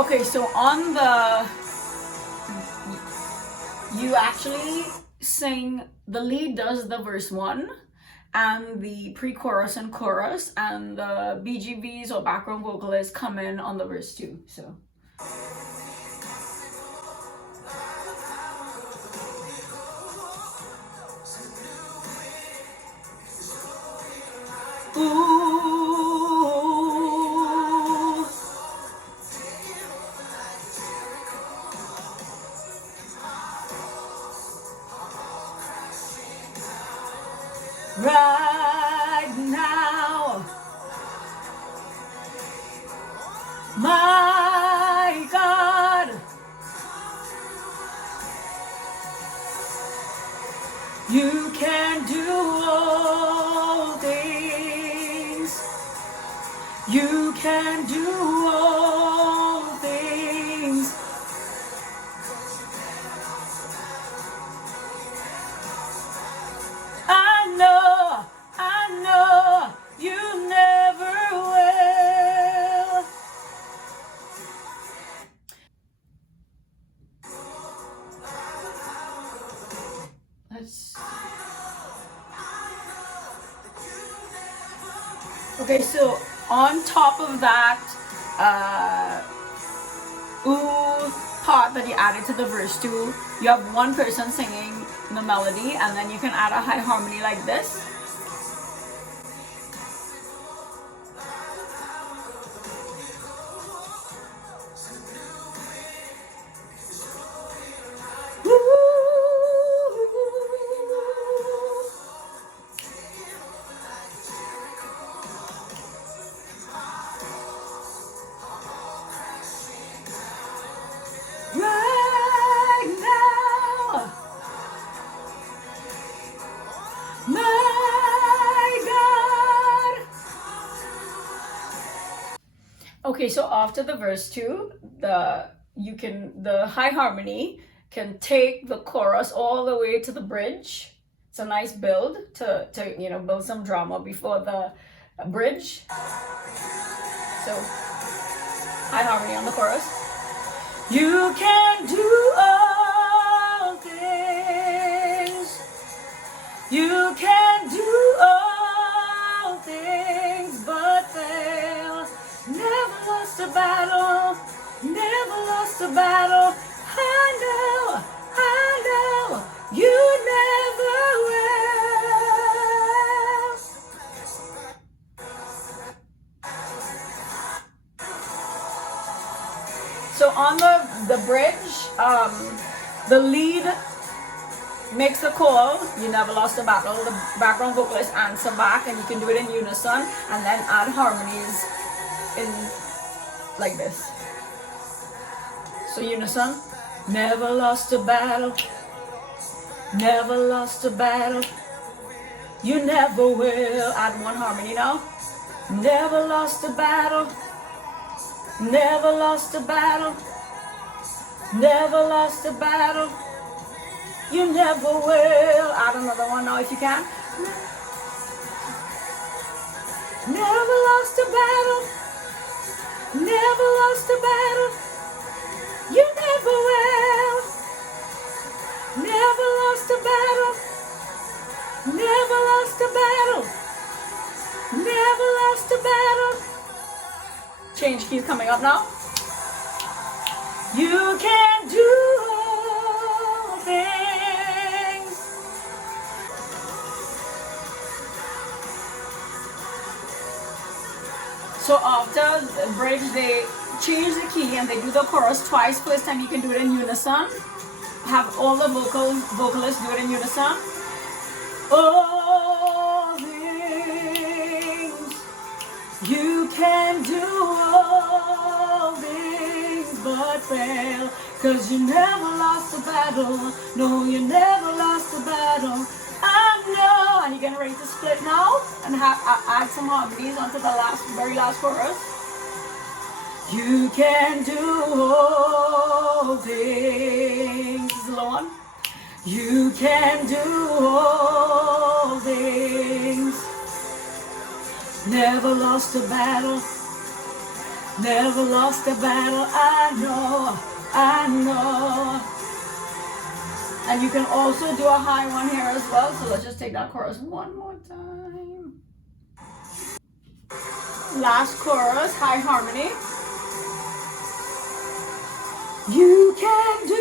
Okay, so on the, you actually sing, the lead does the verse 1, and the pre-chorus and chorus, and the BGVs or background vocalists come in on the verse 2. So ooh, right now, my God, you can do all things. You can do all things. I know, you never will. Okay, so on top of that ooh part that you added to the verse 2, you have one person singing the melody, and then you can add a high harmony like this. Right now, my God. Okay, so after the verse 2, the high harmony can take the chorus all the way to the bridge. It's a nice build to build some drama before the bridge. So high harmony on the chorus. You can do all things. You can do all things but fail. Never lost a battle. Never lost a battle. I know. You never will. So on the bridge, the lead makes a call, you never lost a battle, the background vocalist answer back, and you can do it in unison, and then add harmonies in like this. So unison, never lost a battle, never lost a battle, you never will. Add one harmony now. Never lost a battle, never lost a battle, never lost a battle, you never will. Add another one now if you can. Never lost a battle, never lost a battle, you never will. Never lost a battle, never lost a battle, never lost a battle. Change keys coming up now. You can do all things. So after the bridge, they change the key and they do the chorus twice. First time you can do it in unison. Have all the vocalists do it in unison. All things. You can do all things but fail, 'cause you never lost a battle. No, you never lost a battle. I know. And you're getting ready to split now and add some harmonies onto the very last chorus. You can do all things. This is the low one. You can do all things. Never lost a battle. Never lost a battle, I know, I know. And you can also do a high one here as well. So let's just take that chorus one more time. Last chorus, high harmony. You can do